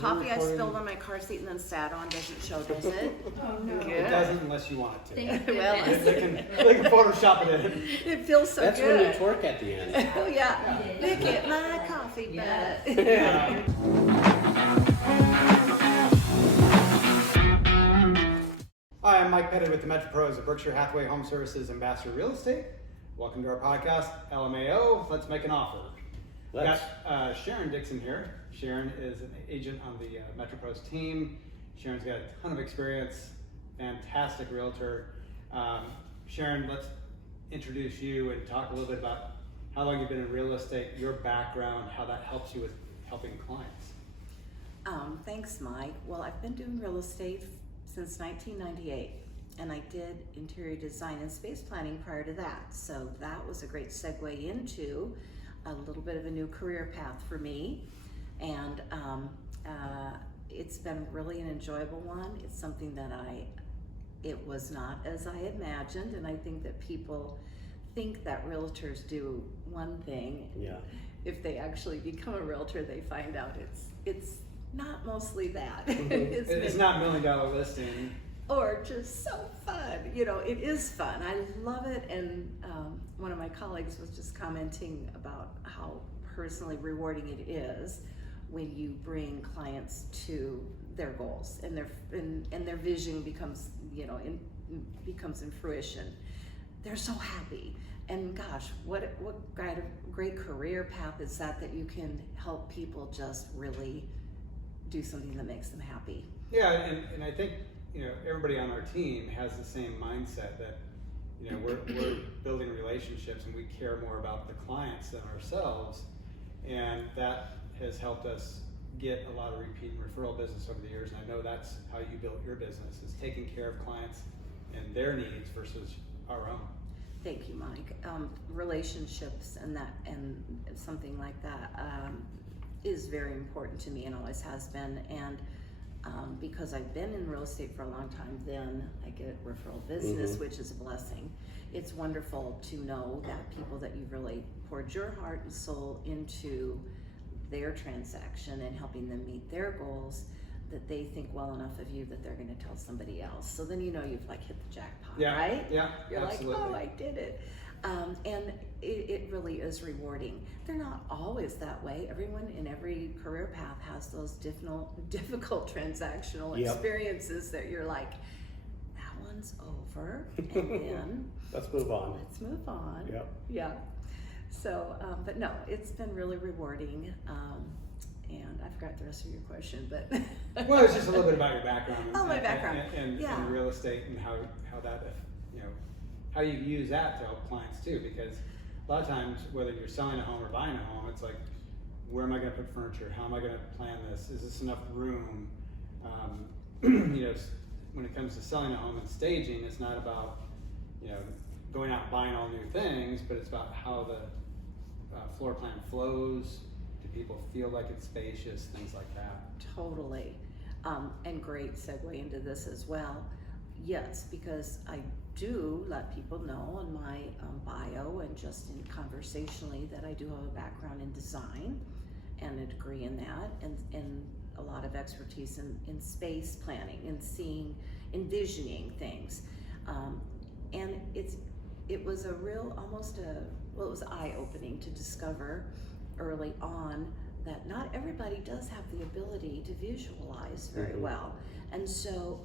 Coffee I spilled on my car seat and then sat on doesn't show, does it? Oh, no. Good. It doesn't unless you want it to. Well, They can Photoshop it in. it feels so That's good. when you twerk at the end. Oh yeah. Look at my coffee Yes. butt. Yeah. Hi, I'm Mike Pettit with the Metro Pros of Berkshire Hathaway Home Services Ambassador Real Estate. Welcome to our podcast, LMAO, Let's Make an Offer. We've got Sharon Dixon here. Sharon is an agent on the Metro Pros team. Sharon's got a ton of experience, fantastic realtor. Sharon, let's introduce you and talk a little bit about how long you've been in real estate, your background, how that helps you with helping clients. Thanks, Mike. Well, I've been doing real estate since 1998, and I did interior design and space planning prior to that. So that was a great segue into a little bit of a new career path for me. And it's been really an enjoyable one. It's something that it was not as I imagined, and I think that people think that realtors do one thing. Yeah. If they actually become a realtor, they find out it's not mostly that. It's not $1 million listing. Or just so fun. You know, it is fun. I love it. And one of my colleagues was just commenting about how personally rewarding it is when you bring clients to their goals and their vision becomes, becomes in fruition. They're so happy. And gosh, what great career path is that you can help people just really do something that makes them happy. Yeah, and I think everybody on our team has the same mindset that we're building relationships and we care more about the clients than ourselves, and that has helped us get a lot of repeat and referral business over the years. And I know that's how you built your business, is taking care of clients and their needs versus our own. Thank you, Mike. Relationships and something like that is very important to me and always has been. And because I've been in real estate for a long time, then I get referral business, which is a blessing. It's wonderful to know that people that you really poured your heart and soul into their transaction and helping them meet their goals, that they think well enough of you that they're going to tell somebody else. So then you've hit the jackpot, right? Yeah, You're absolutely. like, oh, I did it. And it really is rewarding. They're not always that way. Everyone in every career path has those difficult transactional experiences that you're like, that one's over, and then Let's move on. let's move on. Yep. Yeah. So, but no, it's been really rewarding. And I forgot the rest of your question, but Well, it's just a little bit about your background. My background. And real estate and how that how you use that to help clients too, because a lot of times, whether you're selling a home or buying a home, it's like, where am I going to put furniture? How am I going to plan this? Is this enough room? When it comes to selling a home and staging, it's not about going out and buying all new things, but it's about how the floor plan flows. Do people feel like it's spacious? Things like that. totally. And great segue into this as well. Yes, because I do let people know on my bio and just in conversationally that I do have a background in design and a degree in that, and a lot of expertise in space planning and envisioning things. And it was a real, it was eye-opening to discover early on that not everybody does have the ability to visualize very well. And so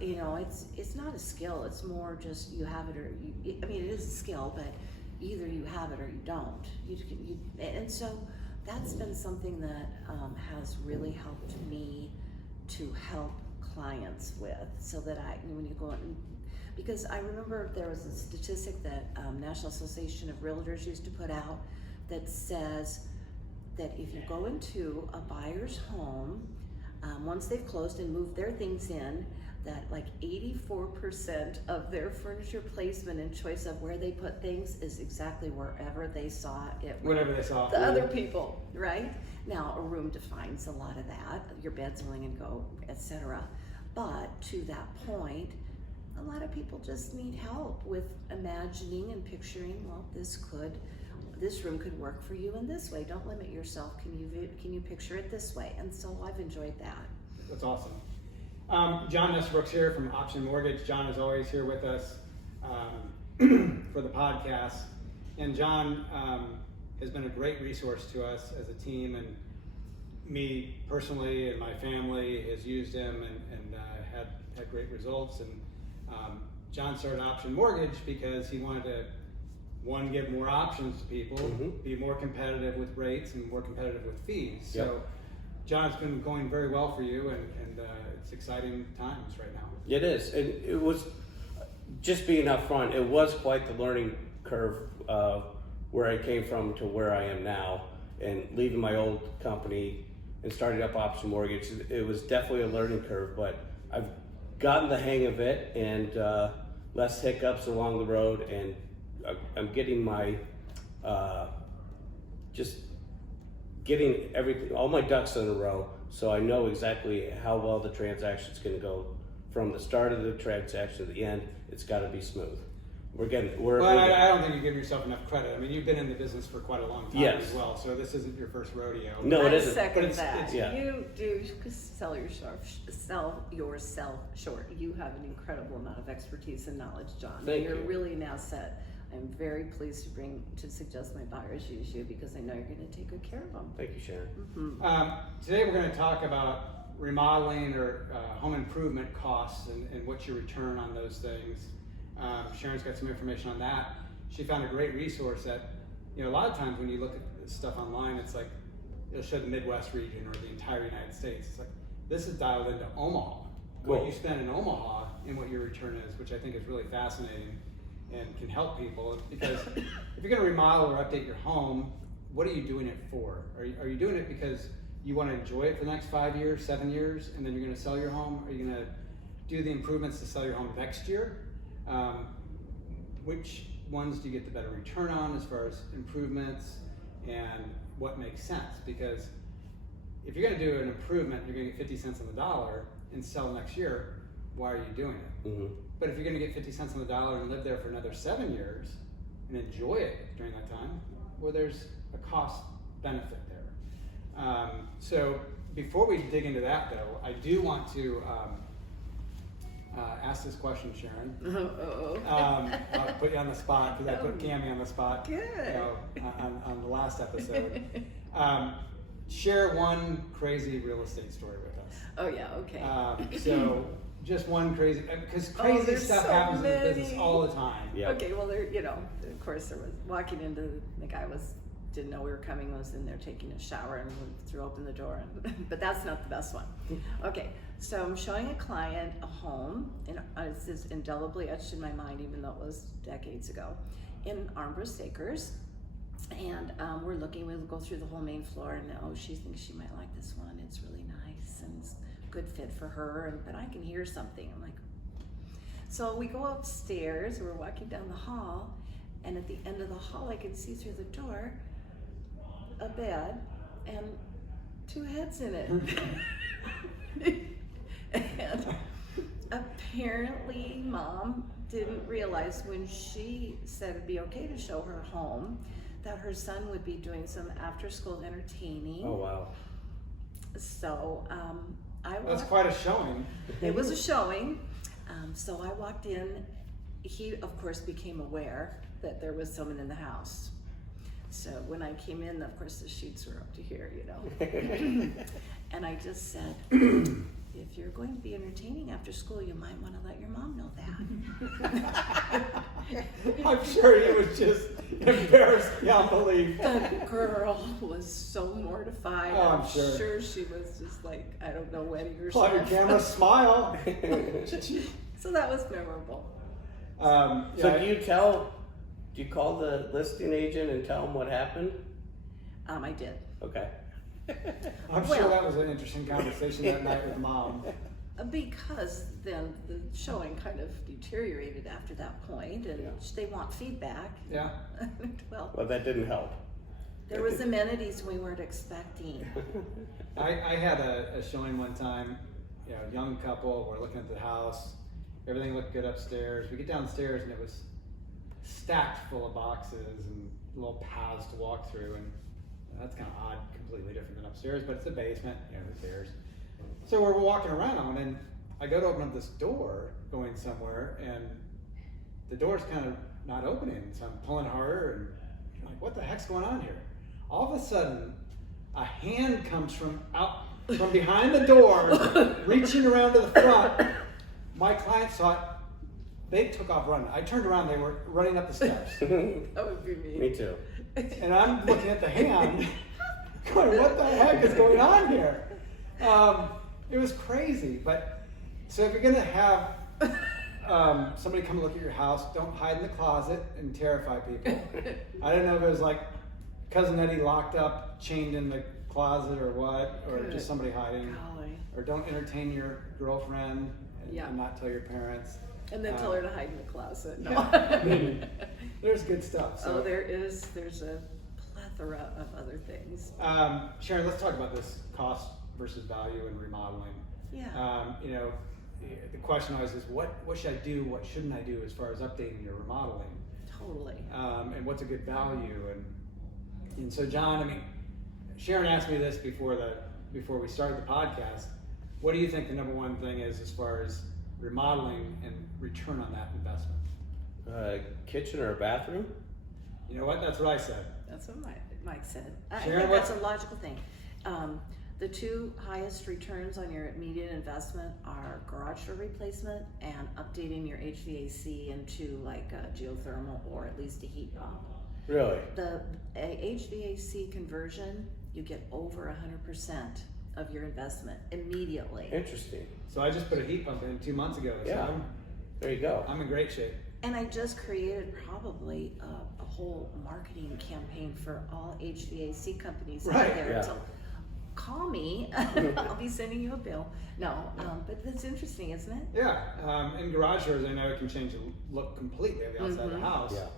it's not a skill, it's more just you have it or it is a skill, but either you have it or you don't. And so that's been something that has really helped me to help clients with, so that when you go in, because I remember there was a statistic that National Association of Realtors used to put out that says that if you go into a buyer's home, once they've closed and moved their things in, that like 84% of their furniture placement and choice of where they put things is exactly wherever they saw it. Whatever they saw. The other people, right? Now, a room defines a lot of that. Your bed's willing and go, etc. But to that point, a lot of people just need help with imagining and picturing, well, this could this room could work for you in this way. Don't limit yourself. Can you picture it this way? And so I've enjoyed that. That's awesome. John Nesbrooks here from Option Mortgage. John is always here with us for the podcast. And John has been a great resource to us as a team, and me personally and my family has used him and had great results. And John started Option Mortgage because he wanted to, one, give more options to people, be more competitive with rates and more competitive with fees. Yep. So John's been going very well for you, and it's exciting times right now. It is. It was, just being up front, it was quite the learning curve where I came from to where I am now, and leaving my old company and starting up Option Mortgage. It was definitely a learning curve, but I've gotten the hang of it, and less hiccups along the road, and I'm getting my, just getting everything, all my ducks in a row, so I know exactly how well the transaction's gonna go from the start of the transaction to the end. It's gotta be smooth. I don't think you give yourself enough credit. I mean, you've been in the business for quite a long time Yes. as well, so this isn't your first rodeo. No, it I isn't. second But that. yeah. You do sell yourself short. You have an incredible amount of expertise and knowledge, John. Thank You're you. really an asset. I'm very pleased to suggest my buyers use you because I know you're going to take good care of them. Thank you, Sharon. Today we're going to talk about remodeling or home improvement costs and what's your return on those things. Sharon's got some information on that. She found a great resource that, a lot of times when you look at this stuff online, it's like, it'll show the Midwest region or the entire United States. It's like, this is dialed into Omaha. Cool. What you spend in Omaha and what your return is, which I think is really fascinating and can help people. Because if you're going to remodel or update your home, what are you doing it for? Are you doing it because you want to enjoy it for the next 5 years, 7 years, and then you're going to sell your home? Are you going to do the improvements to sell your home next year? Which ones do you get the better return on as far as improvements, and what makes sense? Because if you're going to do an improvement, you're going to get 50 cents on the dollar and sell next year, why are you doing it? But if you're going to get 50 cents on the dollar and live there for another 7 years and enjoy it during that time, well, there's a cost benefit there. So before we dig into that, though, I do want to ask this question, Sharon. I'll put you on the spot because I put Cammie on the spot. Good. On the last episode. Share one crazy real estate story with us. Oh yeah, okay. So just one crazy, because crazy there's stuff so happens in the many. business all the time. Yeah. Okay, well, of course, there was walking into, the guy didn't know we were coming, was in there taking a shower and threw open the door, but that's not the best one. Okay, so I'm showing a client a home, and this is indelibly etched in my mind, even though it was decades ago, in Armbrust Acres. And we'll go through the whole main floor, and she thinks she might like this one. It's really nice and it's a good fit for her, but I can hear something. I'm like, so we go upstairs, we're walking down the hall, and at the end of the hall I can see through the door a bed and two heads in it. And apparently Mom didn't realize when she said it'd be okay to show her home that her son would be doing some after-school entertaining. Oh, wow. So That's quite a showing. it was a showing. So I walked in. He, of course, became aware that there was someone in the house. So when I came in, of course, the sheets were up to here, And I just said, if you're going to be entertaining after school, you might want to let your mom know that. I'm sure he was just embarrassed beyond belief. The girl was so mortified. Oh, I'm sure. She was just like, I don't know, wetting Pull out herself. your camera, smile. So that was memorable. So do you call the listing agent and tell them what happened? I did. Okay. I'm sure that was an interesting conversation that night with Mom. Because then the showing kind of deteriorated after that point, and they want feedback. Yeah. Well, that didn't help. there was amenities we weren't expecting. I had a showing one time, young couple, we're looking at the house, everything looked good upstairs. We get downstairs and it was stacked full of boxes and little paths to walk through, and that's kind of odd, completely different than upstairs, but it's a basement, who cares? So we're walking around, and I go to open up this door going somewhere, and the door's kind of not opening, so I'm pulling harder, and I'm like, what the heck's going on here? All of a sudden, a hand comes from behind the door, reaching around to the front. My client saw it. They took off running. I turned around, they were running up the steps. That would be me. Me too. And I'm looking at the hand, going, what the heck is going on here? It was crazy. But so if you're gonna have somebody come look at your house, don't hide in the closet and terrify people. I don't know if it was like Cousin Eddie locked up, chained in the closet or what, or just somebody hiding. Golly. Or don't entertain your girlfriend and not tell your parents. And then tell her to hide in the closet. No. There's good stuff. So. Oh, there's a plethora of other things. Sharon, let's talk about this cost versus value and remodeling. Yeah. The question always is, what should I do? What shouldn't I do as far as updating your remodeling? Totally. And what's a good value? And so, John, Sharon asked me this before we started the podcast. What do you think the number one thing is as far as remodeling and return on that investment? Kitchen or a bathroom? You know what? That's what I said. That's what Mike said. I Sharon, think that's a logical thing. The two highest returns on your immediate investment are garage door replacement and updating your HVAC into like a geothermal or at least a heat pump. Really? The HVAC conversion, you get over 100% of your investment immediately. Interesting. So I just put a heat pump in 2 months ago. So Yeah. There you go. I'm in great shape. And I just created probably a whole marketing campaign for all HVAC companies Right. out there. Yeah. So call me. I'll be sending you a bill. No, but that's interesting, isn't it? Yeah. In garage doors, I know it can change the look completely of the outside of the house. Yeah.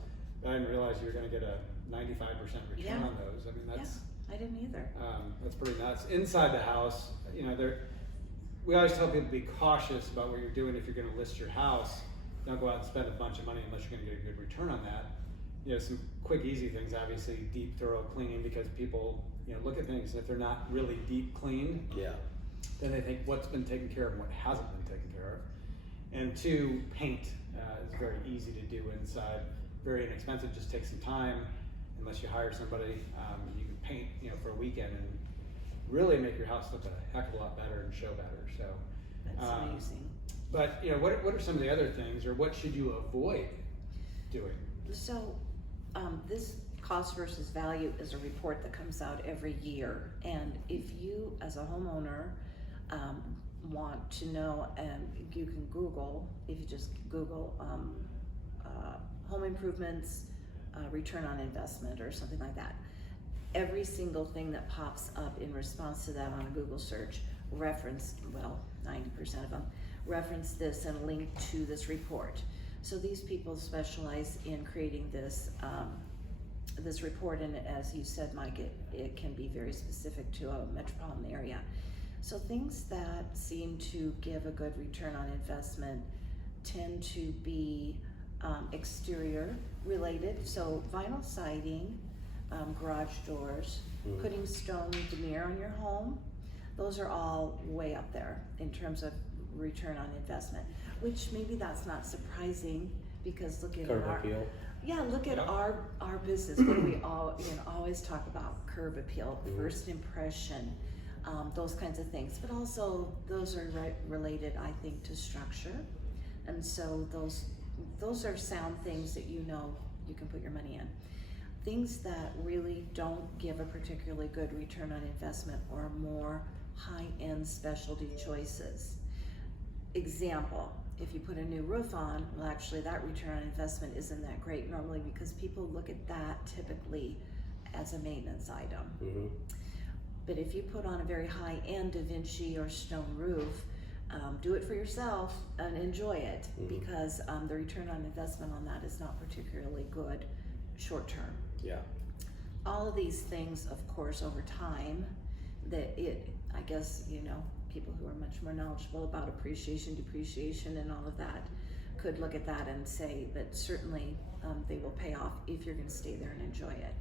But I didn't realize you were going to get a 95% return Yeah. on those. That's I didn't either. that's pretty nuts. Inside the house, we always tell people to be cautious about what you're doing if you're going to list your house. Don't go out and spend a bunch of money unless you're going to get a good return on that. Some quick, easy things, obviously, deep, thorough cleaning, because people, look at things, and if they're not really deep cleaned, Yeah. then they think what's been taken care of and what hasn't been taken care of. And two, paint is very easy to do inside, very inexpensive, just takes some time. Unless you hire somebody, you can paint, for a weekend and really make your house look a heck of a lot better and show better. So That's amazing. But what are some of the other things, or what should you avoid doing? So this cost versus value is a report that comes out every year. And if you, as a homeowner, want to know, and you can Google, if you just Google home improvements, return on investment or something like that. Every single thing that pops up in response to that on a Google search 90% of them, reference this and link to this report. So these people specialize in creating this this report, and as you said, Mike, it can be very specific to a metropolitan area. So things that seem to give a good return on investment tend to be exterior related, so vinyl siding, garage doors, putting stone veneer on your home. Those are all way up there in terms of return on investment, which maybe that's not surprising, because look at Curb appeal. our business. What do we always talk about? Curb appeal, first impression, those kinds of things. But also those are related, I think, to structure, and so those are sound things that you can put your money in. Things that really don't give a particularly good return on investment are more high-end specialty choices. Example, if you put a new roof on, well, actually that return on investment isn't that great normally, because people look at that typically as a maintenance item. But if you put on a very high-end Da Vinci or stone roof, do it for yourself and enjoy it, because the return on investment on that is not particularly good short term. Yeah. All of these things, of course, over time, I guess, people who are much more knowledgeable about appreciation, depreciation, and all of that could look at that and say that certainly they will pay off if you're going to stay there and enjoy it.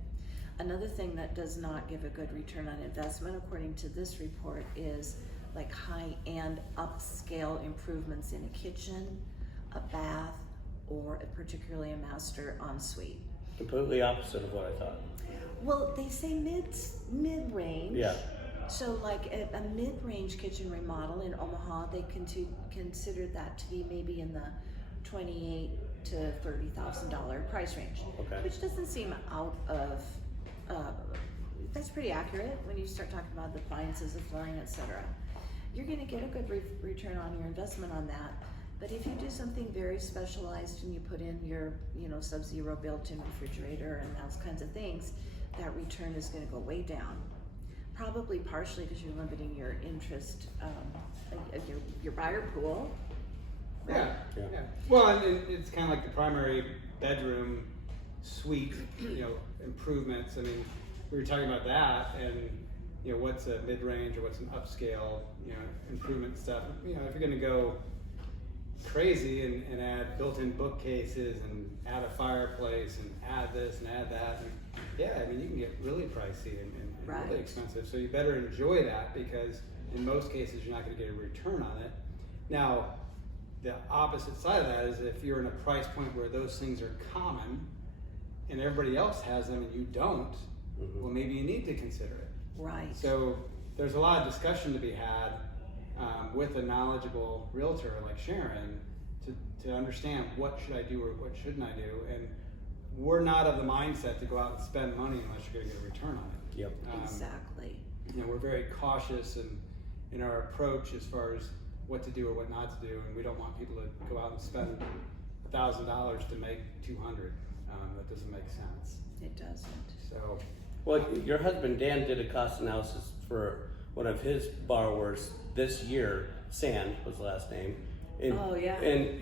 Another thing that does not give a good return on investment, according to this report, is like high-end upscale improvements in a kitchen, a bath, or particularly a master ensuite. Completely opposite of what I thought. Well, they say mid-range. Yeah. So like a mid-range kitchen remodel in Omaha, they consider that to be maybe in the $28,000 to $30,000 price range. Okay. Which doesn't seem out of, that's pretty accurate when you start talking about the appliances, the flooring, etc. You're gonna get a good return on your investment on that. But if you do something very specialized and you put in your, sub-zero built-in refrigerator and those kinds of things, that return is gonna go way down. Probably partially because you're limiting your interest, your buyer pool. Yeah. Well, and it's kind of like the primary bedroom suite, improvements. I mean, we were talking about that, and what's a mid-range or what's an upscale, improvement stuff. If you're going to go crazy and add built-in bookcases and add a fireplace and add this and add that, and you can get really pricey and right. really expensive. So you better enjoy that, because in most cases you're not going to get a return on it. Now, the opposite side of that is if you're in a price point where those things are common and everybody else has them and you don't, well, maybe you need to consider it. Right. So there's a lot of discussion to be had with a knowledgeable realtor like Sharon to understand what should I do or what shouldn't I do. And we're not of the mindset to go out and spend money unless you're going to get a return on it. Yep. Exactly. We're very cautious in our approach as far as what to do or what not to do, and we don't want people to go out and spend $1,000 to make $200. That doesn't make sense. It doesn't. So, Well, your husband Dan did a cost analysis for one of his borrowers this year. Sand was the last name. And, oh yeah. And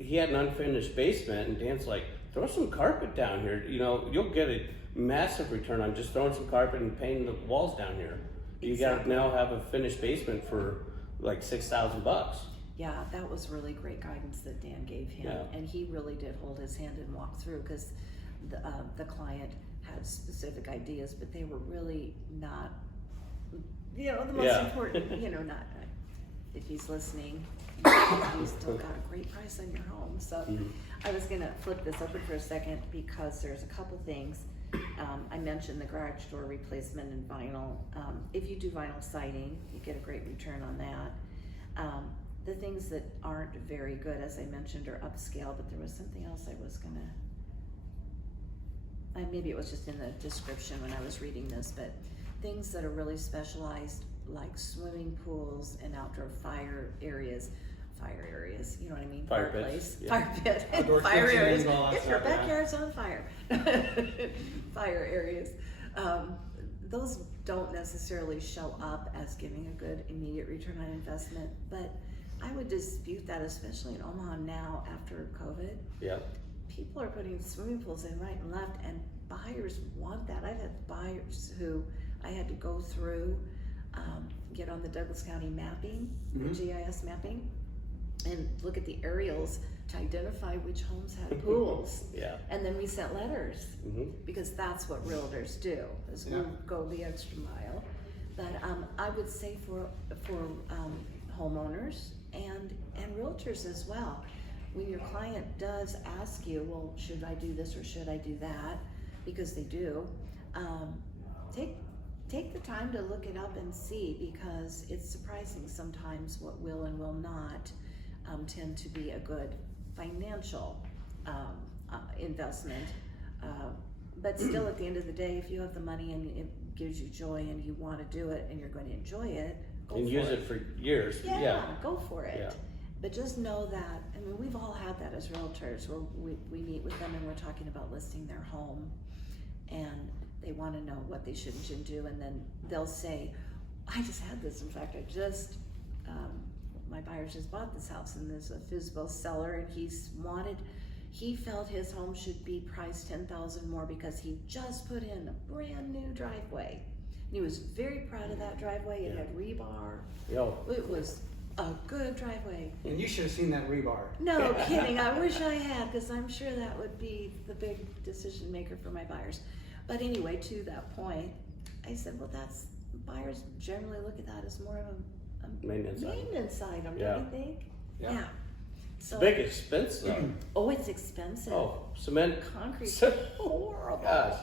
he had an unfinished basement, and Dan's like, throw some carpet down here. You'll get a massive return on just throwing some carpet and painting the walls down here. You got to now have a finished basement for like $6,000. Yeah, that was really great guidance that Dan gave him, and he really did hold his hand and walk through, because the client had specific ideas, but they were really not, the most important. Not if he's listening, you still got a great price on your home. So I was gonna flip this open for a second because there's a couple things. I mentioned the garage door replacement and vinyl. If you do vinyl siding, you get a great return on that. The things that aren't very good, as I mentioned, are upscale, but there was something else I was gonna, maybe it was just in the description when I was reading this, but things that are really specialized, like swimming pools and outdoor fire areas, you know what I mean? Fire Fireplace, pits, fire pit, Outdoor fire kitchen areas. and all that If your stuff, yeah. backyard's on fire, fire areas. Those don't necessarily show up as giving a good immediate return on investment, but I would dispute that, especially in Omaha now after COVID. Yeah. People are putting swimming pools in right and left, and buyers want that. I've had buyers who I had to go through, get on the Douglas County mapping, the GIS mapping, and look at the aerials to identify which homes had pools. Yeah. And then we sent letters, because that's what realtors do, is we'll go the extra mile. But I would say for homeowners and realtors as well, when your client does ask you, well, should I do this or should I do that? Because they do, take the time to look it up and see, because it's surprising sometimes what will and will not tend to be a good financial investment. But still, at the end of the day, if you have the money and it gives you joy and you want to do it and you're going to enjoy it, go And for use it. it for years. Yeah, go for it. Yeah. But just know that, we've all had that as realtors, where we meet with them and we're talking about listing their home, and they want to know what they should and shouldn't do, and then they'll say, I just had this, in fact, my buyer just bought this house, and there's a FSBO seller, and he felt his home should be priced $10,000 more because he just put in a brand new driveway. And he was very proud of that driveway. It had rebar. Yo. It was a good driveway. And you should have seen that rebar. No kidding. I wish I had, because I'm sure that would be the big decision maker for my buyers. But anyway, to that point, I said, well, buyers generally look at that as more of a Maintenance item. item, Yeah. don't you think? Yeah. So, Big expense though. oh, it's expensive. Oh, cement. Concrete's horrible. Gosh.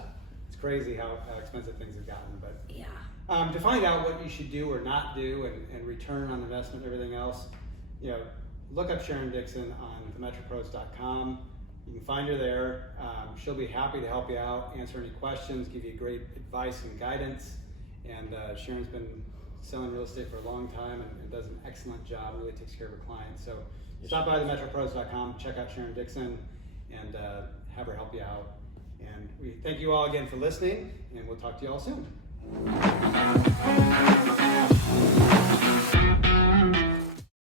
It's crazy how expensive things have gotten. But Yeah. to find out what you should do or not do and return on investment and everything else, look up Sharon Dixon on themetropros.com. You can find her there. She'll be happy to help you out, answer any questions, give you great advice and guidance. And Sharon's been selling real estate for a long time and does an excellent job, really takes care of her clients. So stop by themetropros.com, check out Sharon Dixon, and have her help you out. And we thank you all again for listening, and we'll talk to you all soon.